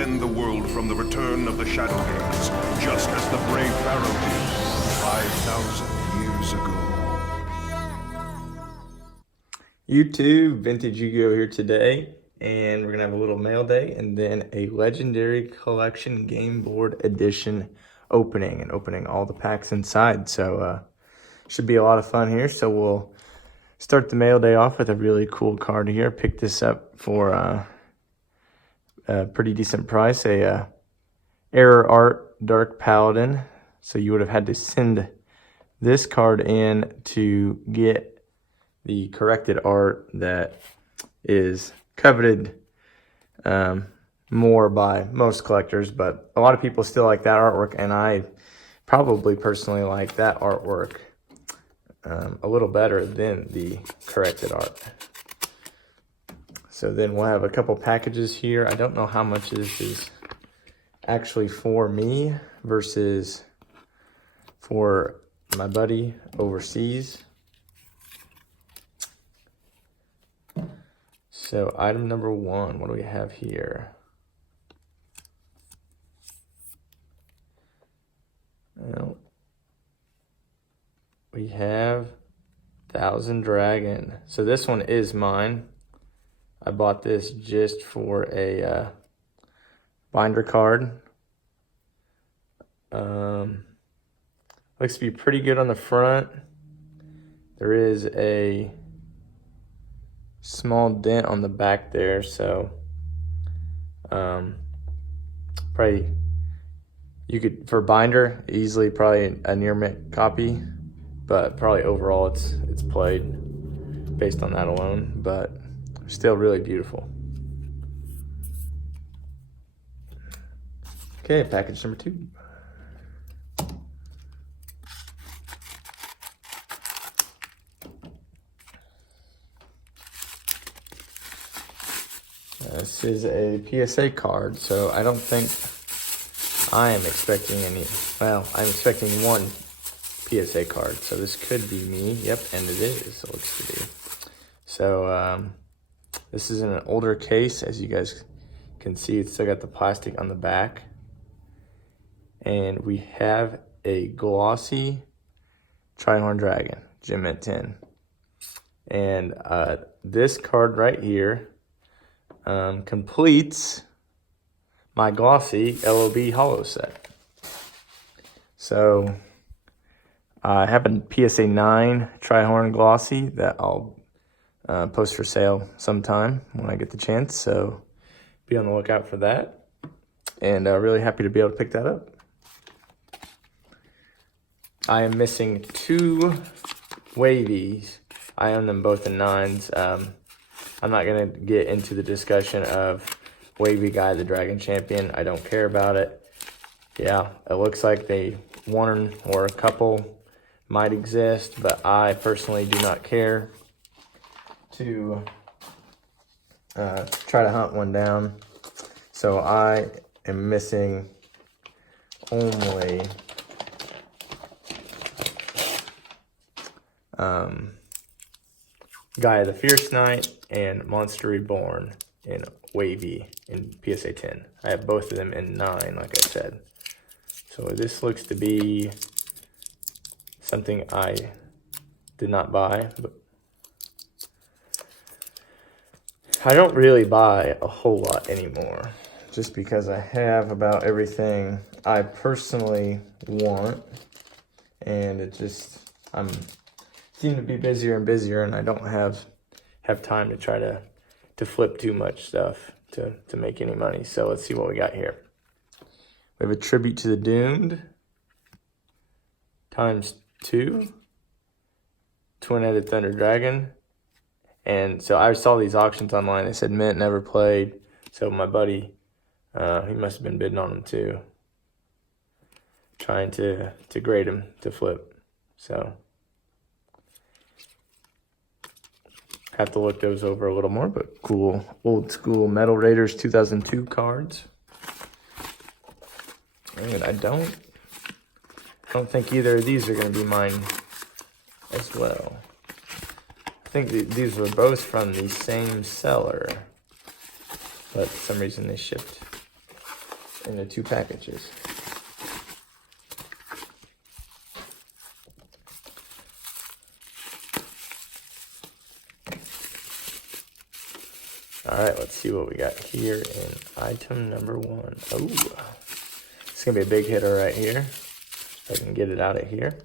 defend the world from the return of the Shadow Games, just as the brave Pharaoh did 5,000 years ago. YouTube, Vintage Yugioh here today, and we're going to have a little mail day and then a Legendary Collection Game Board Edition opening, and opening all the packs inside. So should be a lot of fun here. So we'll start the mail day off with a really cool card here. Picked this up for a pretty decent price, a Error Art Dark Paladin. So you would have had to send this card in to get the corrected art that is coveted more by most collectors, but a lot of people still like that artwork, and I probably personally like that artwork a little better than the corrected art. So then we'll have a couple packages here. I don't know how much this is actually for me versus for my buddy overseas. So item number one, what do we have here? Well, we have Thousand Dragon. So this one is mine. I bought this just for a binder card. Looks to be pretty good on the front. There is a small dent on the back there, so probably you could, for binder, easily probably a near mint copy, but probably overall it's played based on that alone, but still really beautiful. Okay, package number two. This is a PSA card, so I don't think I am expecting any. Well, I'm expecting one PSA card, so this could be me. Yep, and it is, it looks to be. So this is in an older case. As you guys can see, it's still got the plastic on the back. And we have a glossy Trihorn Dragon, Gem Mint 10. And this card right here completes my glossy LOB holo set. So I have a PSA 9 Trihorn glossy that I'll post for sale sometime when I get the chance. So be on the lookout for that. And really happy to be able to pick that up. I am missing two wavies. I own them both in 9s. I'm not going to get into the discussion of Wavy Guy, the Dragon Champion. I don't care about it. Yeah, it looks like one or a couple might exist, but I personally do not care to try to hunt one down. So I am missing only Guy the Fierce Knight and Monster Reborn in Wavy in PSA 10. I have both of them in 9, like I said. So this looks to be something I did not buy. But I don't really buy a whole lot anymore, just because I have about everything I personally want, and it just, seem to be busier and busier, and I don't have time to try to flip too much stuff to make any money. So let's see what we got here. We have a Tribute to the Doomed ×2 Twin-Headed Thunder Dragon. And so I saw these auctions online. They said mint, never played. So my buddy, he must have been bidding on them too, trying to grade them to flip. So have to look those over a little more, but cool old school Metal Raiders 2002 cards. And I don't think either of these are going to be mine as well. I think these were both from the same seller, but for some reason they shipped into 2 packages. Alright, let's see what we got here in item number 1. Oh, it's going to be a big hitter right here. If I can get it out of here.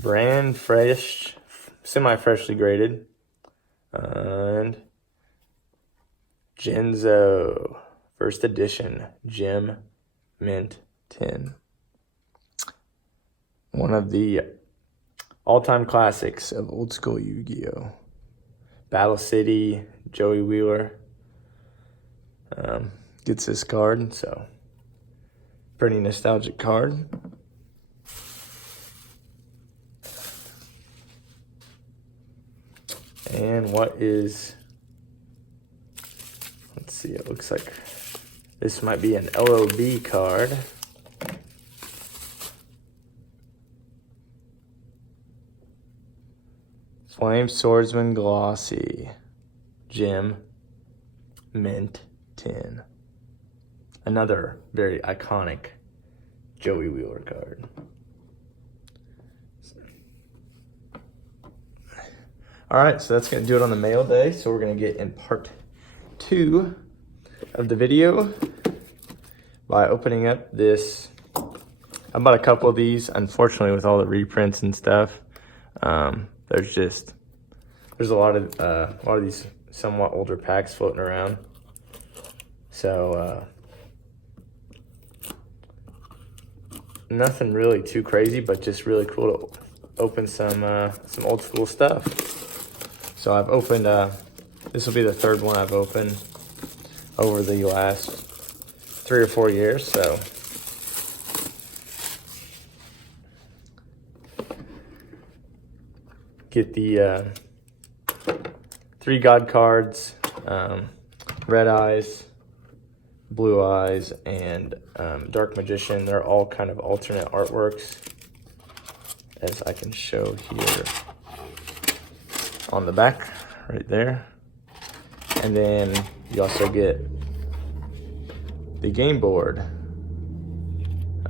Brand fresh, semi-freshly graded. And Genzo, first edition, Gem Mint 10. One of the all-time classics of old school Yu-Gi-Oh! Battle City, Joey Wheeler gets this card, so pretty nostalgic card. And what is, let's see, it looks like this might be an LOB card. Flame Swordsman Glossy, Gem, Mint 10. Another very iconic Joey Wheeler card. Alright, so that's going to do it on the mail day. So we're going to get in part 2 of the video by opening up this. I bought a couple of these. Unfortunately, with all the reprints and stuff, there's a lot of these somewhat older packs floating around. So nothing really too crazy, but just really cool to open some old school stuff. So I've opened, this will be the 3rd one I've opened over the last 3 or 4 years, so. Get the 3 God cards, Red Eyes, Blue Eyes, and Dark Magician. They're all kind of alternate artworks, as I can show here on the back right there. And then you also get the game board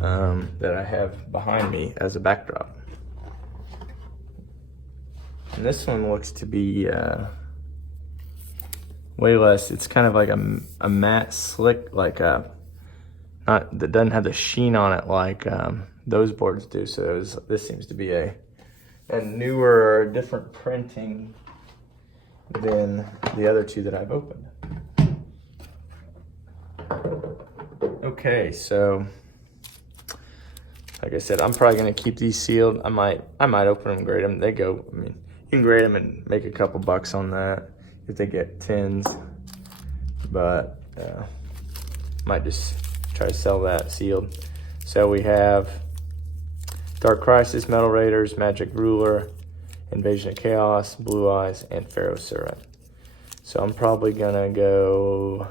that I have behind me as a backdrop. And this one looks to be way less. It's kind of like a matte slick, like that doesn't have the sheen on it like those boards do. So this seems to be a newer, different printing than the other 2 that I've opened. Okay, so like I said, I'm probably gonna keep these sealed. I might open them and grade them. They go, I mean, you can grade them and make a couple bucks on that if they get 10s, but might just try to sell that sealed. So we have Dark Crisis, Metal Raiders, Magic Ruler, Invasion of Chaos, Blue Eyes, and Pharaoh Servant. So I'm probably gonna go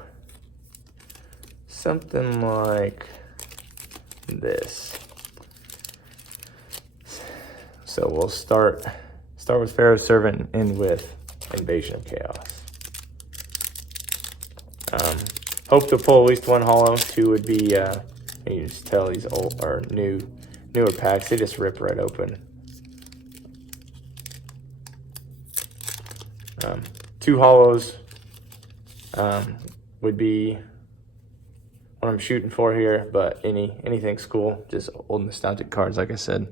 something like this. So we'll start with Pharaoh Servant and end with Invasion of Chaos. Hope to pull at least 1 holo. 2 would be, you can just tell these old or newer packs, they just rip right open. 2 holos would be what I'm shooting for here, but anything's cool. Just old nostalgic cards, like I said.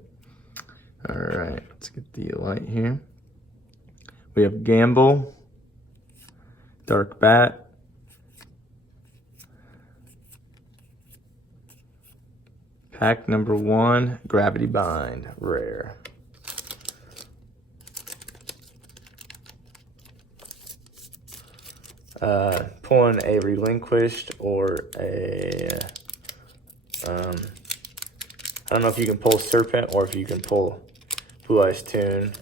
All right, let's get the light here. We have Gamble, Dark Bat, pack number 1, Gravity Bind, rare. Pulling a Relinquished or a, I don't know if you can pull Serpent or if you can pull Blue Eyes Tune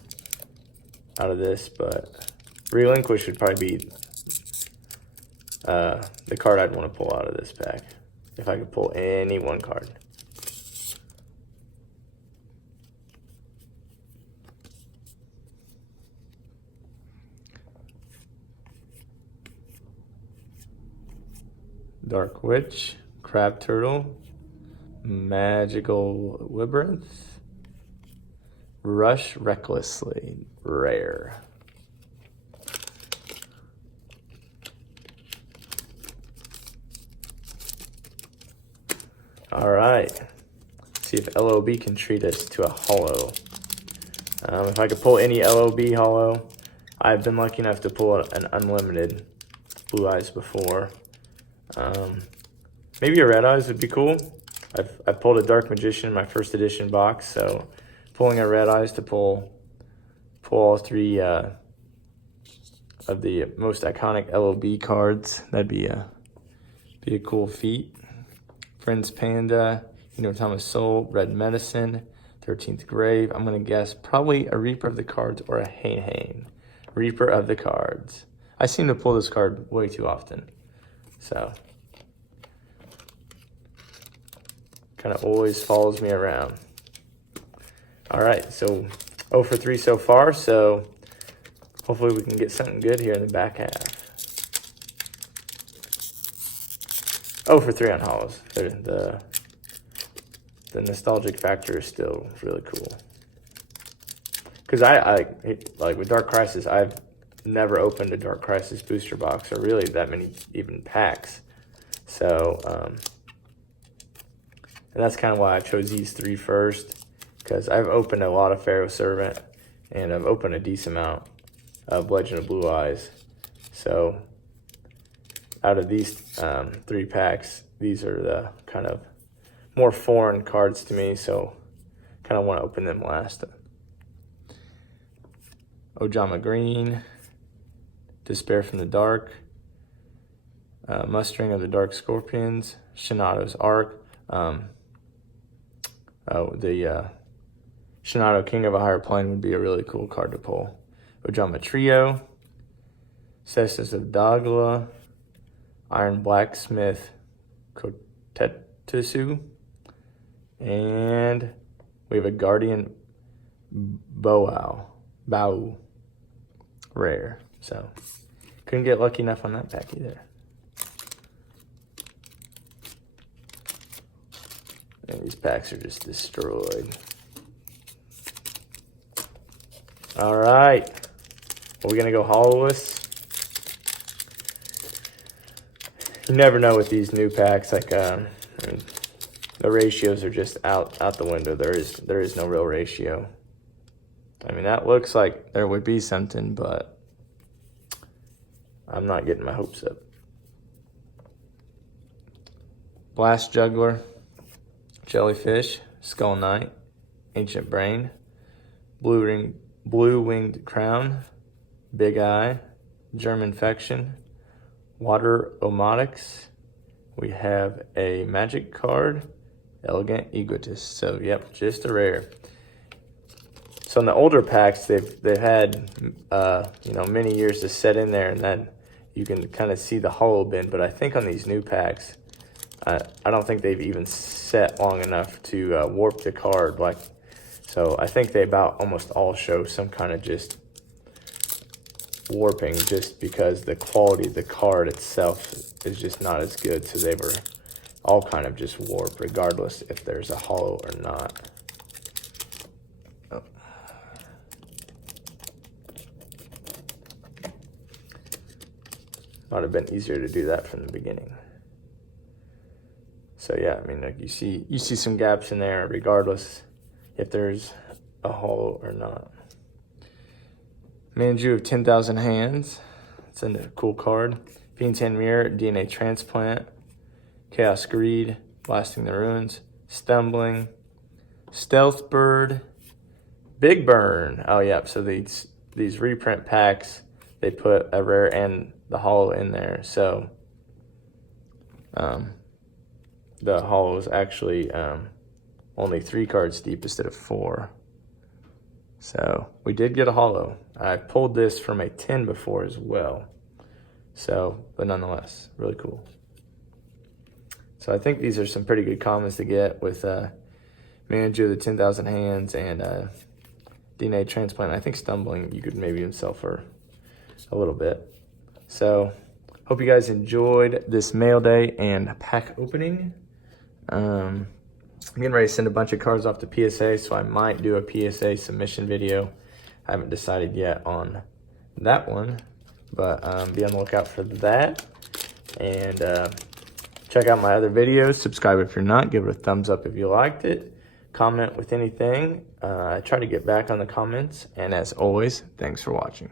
out of this, but Relinquish would probably be the card I'd want to pull out of this pack if I could pull any one card. Dark Witch, Crab Turtle, Magical Labyrinth, Rush Recklessly, rare. All right, see if LOB can treat us to a holo. If I could pull any LOB holo, I've been lucky enough to pull an unlimited Blue Eyes before. Maybe a Red Eyes would be cool. I pulled a Dark Magician in my first edition box, so pulling a Red Eyes to pull all three of the most iconic LOB cards, that'd be a cool feat. Friends Panda, Thomas Soul, Red Medicine, 13th Grave. I'm going to guess probably a Reaper of the Cards or a Hane. Reaper of the Cards. I seem to pull this card way too often. So, kind of always follows me around. All right, so 0 for 3 so far. So, hopefully we can get something good here in the back half. 0 for 3 on holos. The nostalgic factor is still really cool. Because I like with Dark Crisis, I've never opened a Dark Crisis booster box or really that many even packs. So, and that's kind of why I chose these 3 first, because I've opened a lot of Pharaoh Servant and I've opened a decent amount of Legend of Blue Eyes. So, out of these 3 packs, these are the kind of more foreign cards to me, so kind of want to open them last. Ojama Green, Despair from the Dark, Mustering of the Dark Scorpions, Shinato's Arc, the Shinato King of a Higher Plane would be a really cool card to pull. Ojama Trio, Cestus of Dagla, Iron Blacksmith Kotetsu, and we have a Guardian Bow, rare. So, couldn't get lucky enough on that pack either. And these packs are just destroyed. All right. Are we going to go hololess? You never know with these new packs. Like, I mean, the ratios are just out the window. There is no real ratio. I mean, that looks like there would be something, but I'm not getting my hopes up. Blast Juggler, Jellyfish, Skull Knight, Ancient Brain, Blue Winged Crown, Big Eye, Germ Infection, Water Omotics. We have a Magic card, Elegant Egotist. So, yep, just a rare. So in the older packs, they've had many years to set in there, and then you can kind of see the holo bin. But I think on these new packs, I don't think they've even set long enough to warp the card. So I think they about almost all show some kind of just warping, just because the quality of the card itself is just not as good. So they were all kind of just warped, regardless if there's a holo or not. Oh. Might have been easier to do that from the beginning. So yeah, I mean, like you see some gaps in there, regardless if there's a holo or not. Manju of 10,000 Hands. It's a cool card. Fiend's Hand Mirror, DNA Transplant, Chaos Greed, Blasting the Ruins, Stumbling, Stealth Bird, Big Burn. Oh yeah, so these reprint packs, they put a rare and the holo in there. So the holo is actually only 3 cards deep instead of 4. So we did get a holo. I pulled this from a 10 before as well. So, but nonetheless, really cool. So I think these are some pretty good commons to get with Manju of the 10,000 Hands and DNA Transplant. I think Stumbling you could maybe even sell for a little bit. So hope you guys enjoyed this mail day and pack opening. I'm getting ready to send a bunch of cards off to PSA, so I might do a PSA submission video. I haven't decided yet on that one, but be on the lookout for that. And check out my other videos. Subscribe if you're not. Give it a thumbs up if you liked it. Comment with anything. I try to get back on the comments. And as always, thanks for watching.